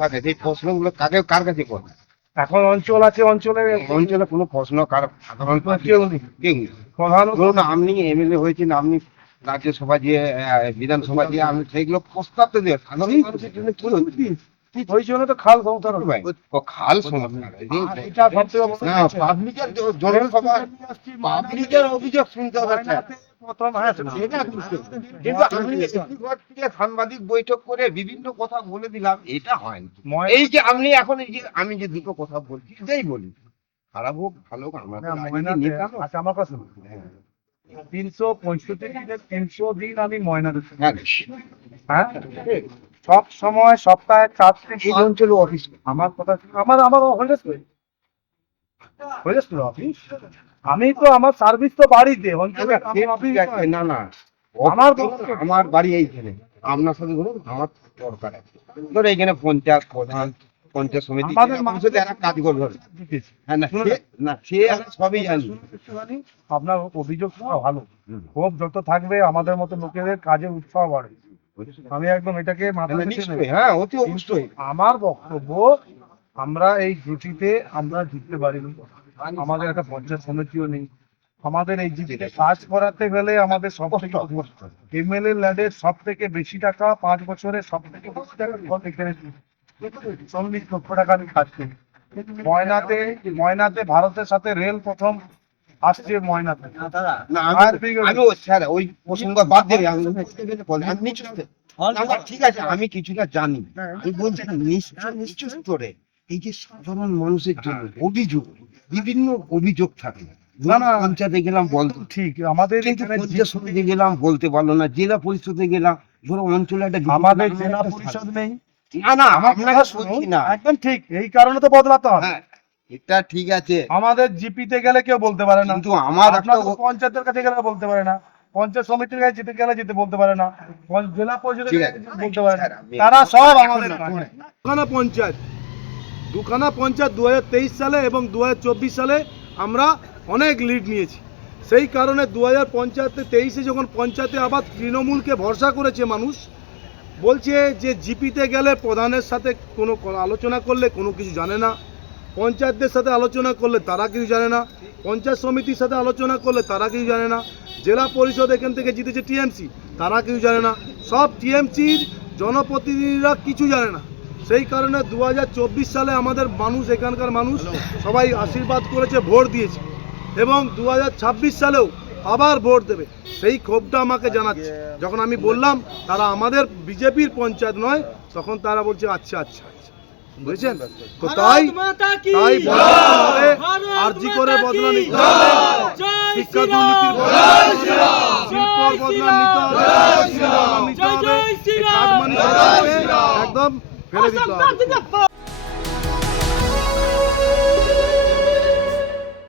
থাকে সেই প্রশ্নগুলো কার কাছে করবে? এখন অঞ্চল আছে, অঞ্চলে কোনো প্রশ্ন সাধারণত কেউ নেই। কেউ নেই। প্রধান ধরুন আপনি এমএলএ হয়েছেন, আপনি রাজ্যসভা দিয়ে বিধানসভা দিয়ে আপনি সেইগুলো প্রস্তাব তো দিয়ে সাধারণ মানুষের জন্য কি হচ্ছে? ওই জন্য তো খাল সংস্কার হবে। ও খাল সংস্কার আর এটা সবথেকে বড় না, হচ্ছে, পাবলিকের জনসভা পাবলিকের অভিযোগ শুনতে হবে স্যার। ময়নাতে প্রথম হ্যাঁ সেটা বুঝতে হবে। কিন্তু আমি একটি ঘর থেকে সাংবাদিক বৈঠক করে বিভিন্ন কথা বলে দিলাম, এটা হয় না। এই যে আপনি এখন এই যে আমি যে দুটো কথা বলছি এটাই বলি, খারাপ হোক ভালো হোক আমাদের রাজনীতির নেতা তো। আচ্ছা আমার কাছে হ্যাঁ, 365 দিনে 300 দিন আমি ময়নাতে থাকি। হ্যাঁ, হ্যাঁ সব সময় সপ্তাহে 4 থেকে এই অঞ্চলে অফিস আমার কথা আমার হয়ে যাচ্ছে অফিস। আমি তো আমার সার্ভিস তো বাড়িতে অঞ্চলে আমার অফিস নয়। না না আমার আমার বাড়ি এইখানে, আপনার সাথে ধরুন আমার দরকার আছে, ধরো এইখানে পঞ্চায়েত প্রধান, পঞ্চায়েত সমিতি আমাদের মানুষের একটা কাজ করবে। হ্যাঁ না সে আমরা সবই জানি। একটুখানি আপনার অভিযোগ ভালো, ক্ষোভ যত থাকবে আমাদের মতো লোকেদের কাজের উৎসাহ বাড়ে। আমি একদম এটাকে মাথায় রেখে নিশ্চয়ই, নেব। হ্যাঁ অতি অবশ্যই। আমার বক্তব্য, আমরা এই জিপিতে আমরা জিততে পারিনি, আমাদের একটা পঞ্চায়েত সমিতিও নেই। আমাদের এই জিপিতে কাজ করাতে গেলে আমাদের সব থেকে এমএলএ ল্যাডের সব থেকে বেশি টাকা 5 বছরে সব থেকে বেশি টাকা এখানে 40 লক্ষ টাকা আমি কাজ করি। ময়নাতে ভারতের সাথে রেল প্রথম আসছে ময়নাতে। না আমি স্যার ওই প্রসঙ্গ বাদ দিয়ে ঠিক আছে, আমি কিছুটা জানি। আমি বলছি নিচু স্তরে এই যে সাধারণ মানুষের জন্য অভিযোগ, বিভিন্ন অভিযোগ থাকে। না না পঞ্চায়েতে গেলাম বলতো ঠিক, আমাদের কিন্তু এখানে পঞ্চায়েত সমিতিতে গেলাম বলতে পারলো না, জেলা পরিষদে গেলাম ধরো অঞ্চলে একটা আমাদের জেলা পরিষদ নেই। না না আপনাকে শুনছি না। একদম ঠিক, এই কারণে তো বদলাতে হবে। হ্যাঁ এটা ঠিক আছে, আমাদের জিপিতে গেলে কেউ বলতে পারে না, কিন্তু আমার একটা আপনাদের পঞ্চায়েতের কাছে গেলে বলতে পারে না, পঞ্চায়েত সমিতির কাছে যেতে গেলে যেতে বলতে পারে না, জেলা পরিষদের ঠিক কাছে আছে। বলতে পারে না। স্যার, তারা সব আমাদের দুখানা পঞ্চায়েত 2023 সালে এবং 2024 সালে আমরা অনেক লিড নিয়েছি। সেই কারণে 2023 যখন পঞ্চায়েতে আবার তৃণমূলকে ভরসা করেছে মানুষ, বলছে যে জিপিতে গেলে প্রধানের সাথে কোনো আলোচনা করলে কোনো কিছু জানে না, পঞ্চায়েতদের সাথে আলোচনা করলে তারা কিছু জানে না, পঞ্চায়েত সমিতির সাথে আলোচনা করলে তারা কিছু জানে না, জেলা পরিষদ এখান থেকে জিতেছে টিএমসি, তারা কিছু জানে না, সব টিএমসির জনপ্রতিনিধিরা কিছু জানে না। সেই কারণে 2024 সালে আমাদের মানুষ, এখানকার মানুষ সবাই আশীর্বাদ করেছে, ভোট দিয়েছে এবং 2026 সালেও আবার ভোট দেবে। সেই ক্ষোভটা আমাকে জানাচ্ছে। যখন আমি বললাম তারা আমাদের বিজেপির পঞ্চায়েত নয়, তখন তারা বলছে আচ্ছা আচ্ছা আচ্ছা, বুঝেছেন তো? তাই আরজি করে বদলা নিতে হবে, শিক্ষা দুর্নীতির বদলা নিতে হবে, শিল্পর বদলা নিতে হবে, কাটমানি একদম ফেলে দিতে হবে।